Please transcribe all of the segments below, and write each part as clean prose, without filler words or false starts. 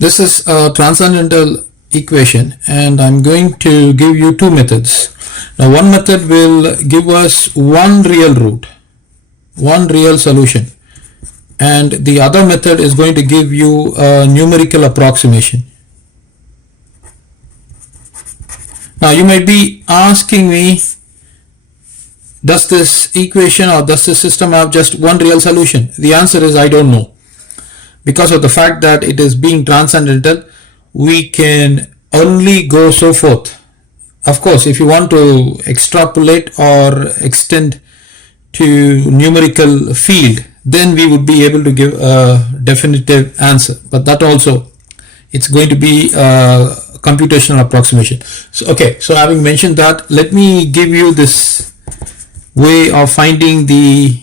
This is a transcendental equation and I'm going to give you two methods. Now one method will give us one real root, one real solution, and the other method is going to give you a numerical approximation. Now you might be asking me, does this equation or does this system have just one real solution? The answer is I don't know. Because of the fact that it is being transcendental, we can only go so forth. Of course, if you want to extrapolate or extend to numerical field, then we would be able to give a definitive answer. But that also, it's going to be a computational approximation. So, okay, so having mentioned that, let me give you this way of finding the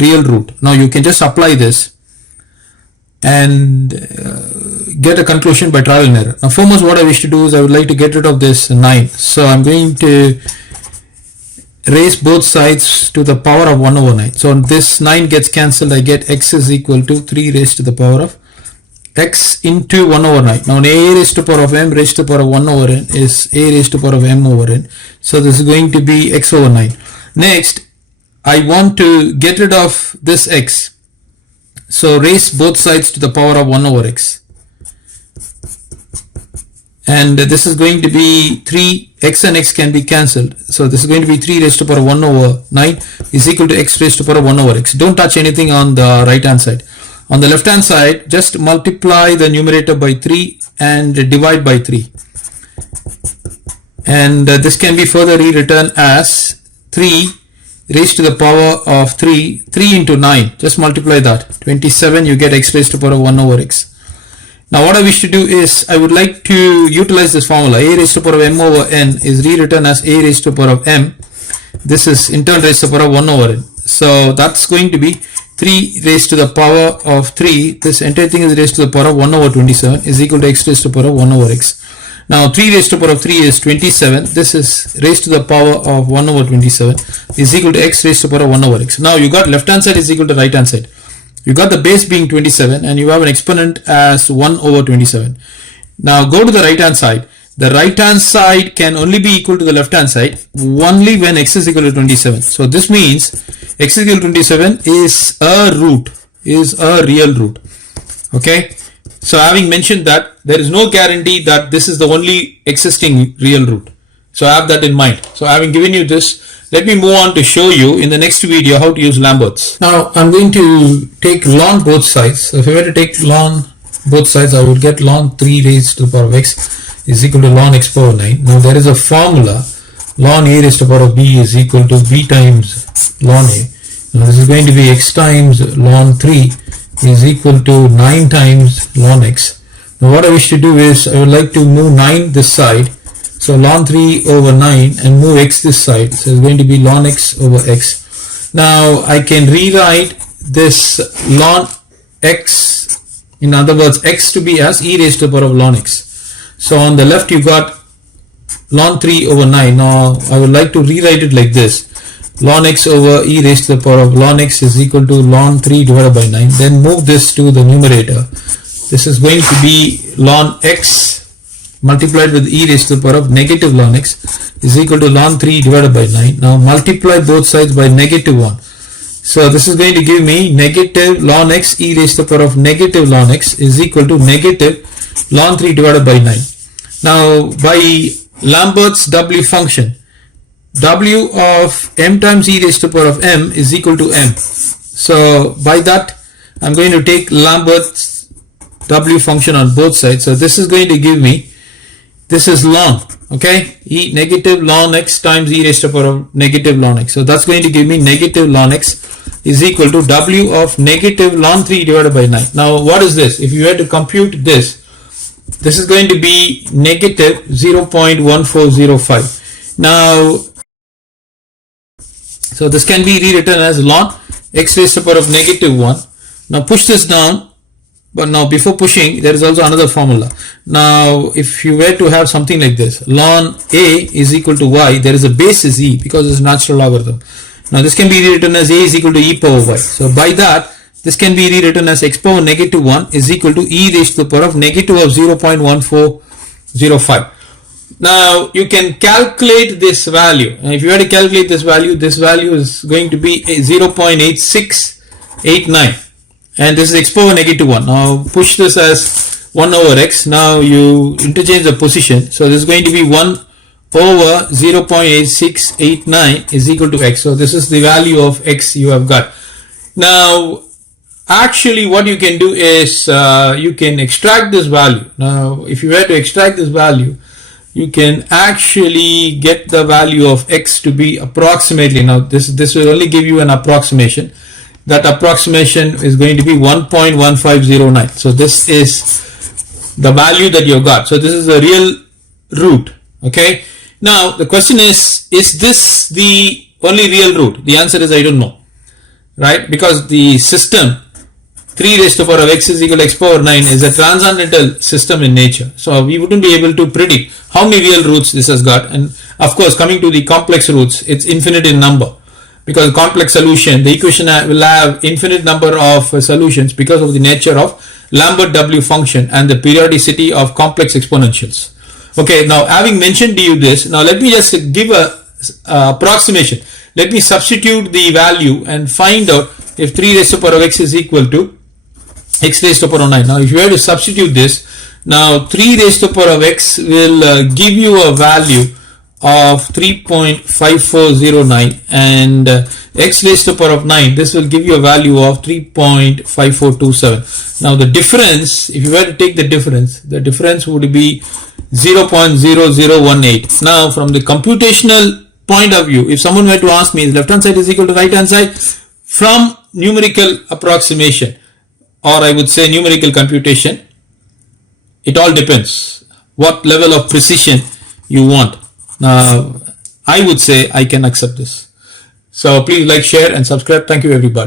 real root. Now you can just apply this and get a conclusion by trial and error. Now foremost, what I wish to do is I would like to get rid of this 9. So I'm going to raise both sides to the power of 1 over 9. So this 9 gets cancelled. I get x is equal to 3 raised to the power of x into 1 over 9. Now a raised to the power of m raised to the power of 1 over n is a raised to the power of m over n. So this is going to be x over 9. Next, I want to get rid of this x. So raise both sides to the power of 1 over x. And this is going to be 3, x and x can be cancelled. So this is going to be 3 raised to the power of 1 over 9 is equal to x raised to the power of 1 over x. Don't touch anything on the right hand side. On the left hand side, just multiply the numerator by 3 and divide by 3. And this can be further rewritten as 3 raised to the power of 3 into 9, just multiply that, 27, you get x raised to the power of 1 over x. Now what I wish to do is I would like to utilize this formula. A raised to the power of m over n is rewritten as a raised to the power of m. This is in turn raised to the power of 1 over n. So that's going to be 3 raised to the power of 3, this entire thing is raised to the power of 1 over 27 is equal to x raised to the power of 1 over x. Now 3 raised to the power of 3 is 27. This is raised to the power of 1 over 27 is equal to x raised to the power of 1 over x. Now you got left hand side is equal to right hand side. You got the base being 27 and you have an exponent as 1 over 27. Now go to the right hand side. The right hand side can only be equal to the left hand side only when x is equal to 27. So this means x is equal to 27 is a root, is a real root. Okay. So having mentioned that, there is no guarantee that this is the only existing real root. So have that in mind. So having given you this, let me move on to show you in the next video how to use Lambert's. Now I'm going to take ln both sides. So if I were to take ln both sides, I would get ln 3 raised to the power of x is equal to ln x power 9. Now there is a formula, ln a raised to the power of b is equal to b times ln a. Now this is going to be x times ln 3 is equal to 9 times ln x. Now what I wish to do is I would like to move 9 this side. So ln 3 over 9 and move x this side. So it's going to be ln x over x. Now I can rewrite this ln x, in other words x to be as e raised to the power of ln x. So on the left you got ln 3 over 9. Now I would like to rewrite it like this. Ln x over e raised to the power of ln x is equal to ln 3 divided by 9. Then move this to the numerator. This is going to be ln x multiplied with e raised to the power of negative ln x is equal to ln 3 divided by 9. Now multiply both sides by negative 1. So this is going to give me negative ln x e raised to the power of negative ln x is equal to negative ln 3 divided by 9. Now by Lambert's W function, W of m times e raised to the power of m is equal to m. So by that I'm going to take Lambert's W function on both sides. So this is going to give me, this is ln, okay, e negative ln x times e raised to the power of negative ln x. So that's going to give me negative ln x is equal to W of negative ln 3 divided by 9. Now what is this? If you were to compute this, this is going to be negative 0.1405. Now so this can be rewritten as ln x raised to the power of negative 1. Now push this down, but now before pushing there is also another formula. Now if you were to have something like this, ln a is equal to y, there is a base is e because it's natural logarithm. Now this can be rewritten as a is equal to e power y. So by that this can be rewritten as x power negative 1 is equal to e raised to the power of negative of 0.1405. Now you can calculate this value, and if you were to calculate this value is going to be 0.8689, and this is x power negative 1. Now push this as 1 over x. Now you interchange the position, so this is going to be 1 over 0.8689 is equal to x. So this is the value of x you have got. Now actually what you can do is you can extract this value. Now if you were to extract this value, you can actually get the value of x to be approximately, now this will only give you an approximation. That approximation is going to be 1.1509. So this is the value that you got. So this is the real root. Okay. Now the question is this the only real root? The answer is I don't know, right? Because the system 3 raised to the power of x is equal to x power 9 is a transcendental system in nature. So we wouldn't be able to predict how many real roots this has got. And of course, coming to the complex roots, it's infinite in number, because complex solution, the equation will have infinite number of solutions because of the nature of Lambert-W function and the periodicity of complex exponentials. Okay, now having mentioned to you this, now let me just give a approximation. Let me substitute the value and find out if 3 raised to the power of x is equal to x raised to the power of 9. Now if you were to substitute this, now 3 raised to the power of x will give you a value of 3.5409, and x raised to the power of 9, this will give you a value of 3.5427. Now the difference, if you were to take the difference would be 0.0018. Now from the computational point of view, if someone were to ask me is left hand side is equal to right hand side, from numerical approximation, or I would say numerical computation, it all depends what level of precision you want. Now I would say I can accept this. So please like, share and subscribe. Thank you everybody.